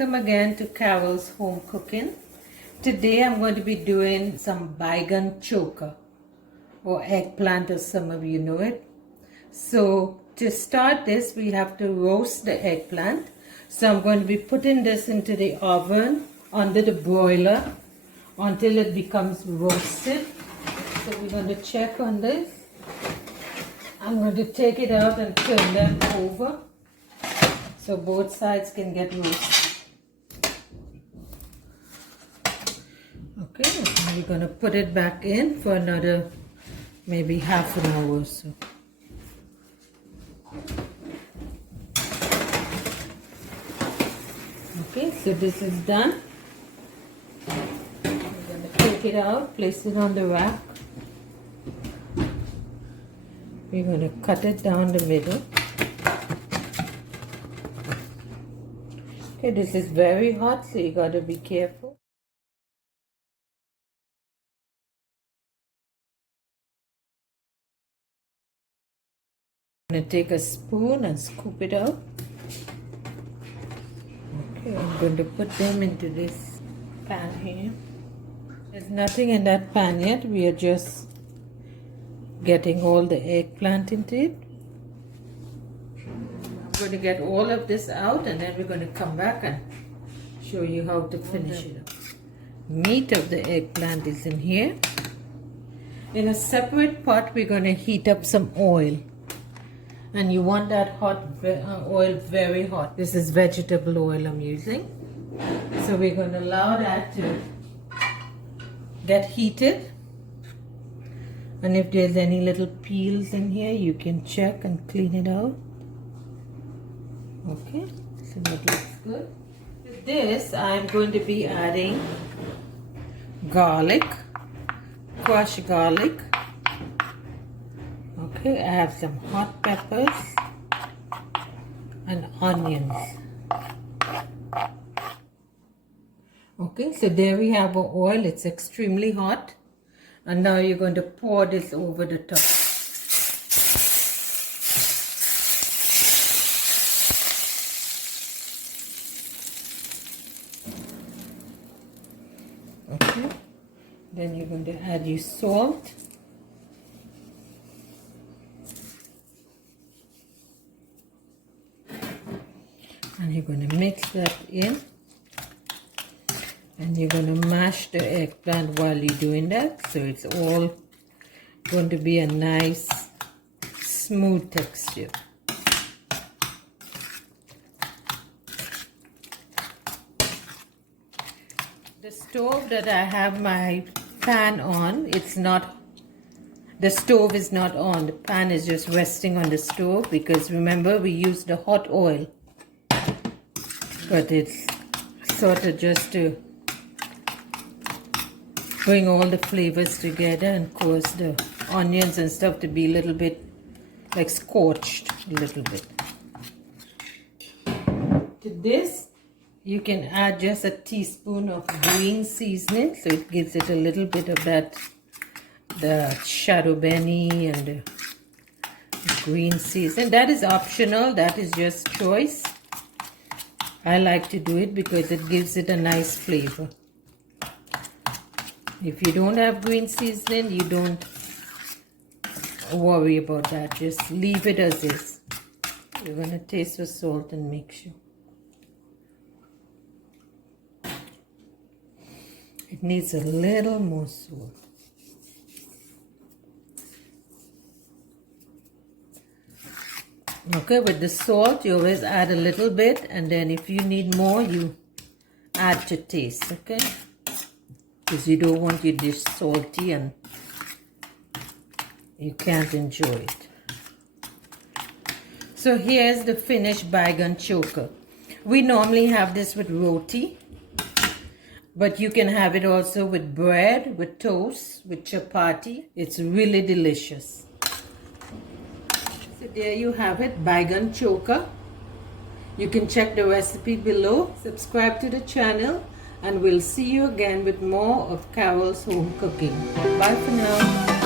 Welcome again to Carol's Home Cooking. Today I'm going to be doing some Baigan Choka, or eggplant as some of you know it. So to start this, we have to roast the eggplant. So I'm going to be putting this into the oven under the broiler until it becomes roasted. So we're going to check on this. I'm going to take it out and turn them over so both sides can get roasted. Okay, and we're going to put it back in for another maybe half an hour or so. Okay, so this is done. We're going to take it out, place it on the rack. We're going to cut it down the middle. Okay, this is very hot, so you got to be careful. I'm going to take a spoon and scoop it out. Okay, I'm going to put them into this pan here. There's nothing in that pan yet. We are just getting all the eggplant into it. I'm going to get all of this out and then we're going to come back and show you how to finish it up. Meat of the eggplant is in here. In a separate pot, we're going to heat up some oil. And you want that hot oil very hot. This is vegetable oil I'm using. So we're going to allow that to get heated. And if there's any little peels in here, you can check and clean it out. Okay, so that looks good. With this, I'm going to be adding garlic, crushed garlic. Okay, I have some hot peppers and onions. Okay, so there we have our oil. It's extremely hot. And now you're going to pour this over the top. Okay, then you're going to add your salt. And you're going to mix that in. And you're going to mash the eggplant while you're doing that. So it's all going to be a nice, smooth texture. The stove that I have my pan on, it's not, the stove is not on. The pan is just resting on the stove because remember we used the hot oil. But it's sort of just to bring all the flavors together and cause the onions and stuff to be a little bit like scorched a little bit. To this, you can add just a teaspoon of green seasoning, so it gives it a little bit of that, the shadow benny and the green seasoning. That is optional, that is just choice. I like to do it because it gives it a nice flavor. If you don't have green seasoning, you don't worry about that. Just leave it as is. You're going to taste the salt and make sure. It needs a little more salt. Okay, with the salt, you always add a little bit, and then if you need more, you add to taste, okay? Because you don't want your dish salty and you can't enjoy it. So here's the finished Baigan Choka. We normally have this with roti, but you can have it also with bread, with toast, with chapati. It's really delicious. So there you have it, Baigan Choka. You can check the recipe below. Subscribe to the channel. And we'll see you again with more of Carol's Home Cooking. Bye for now.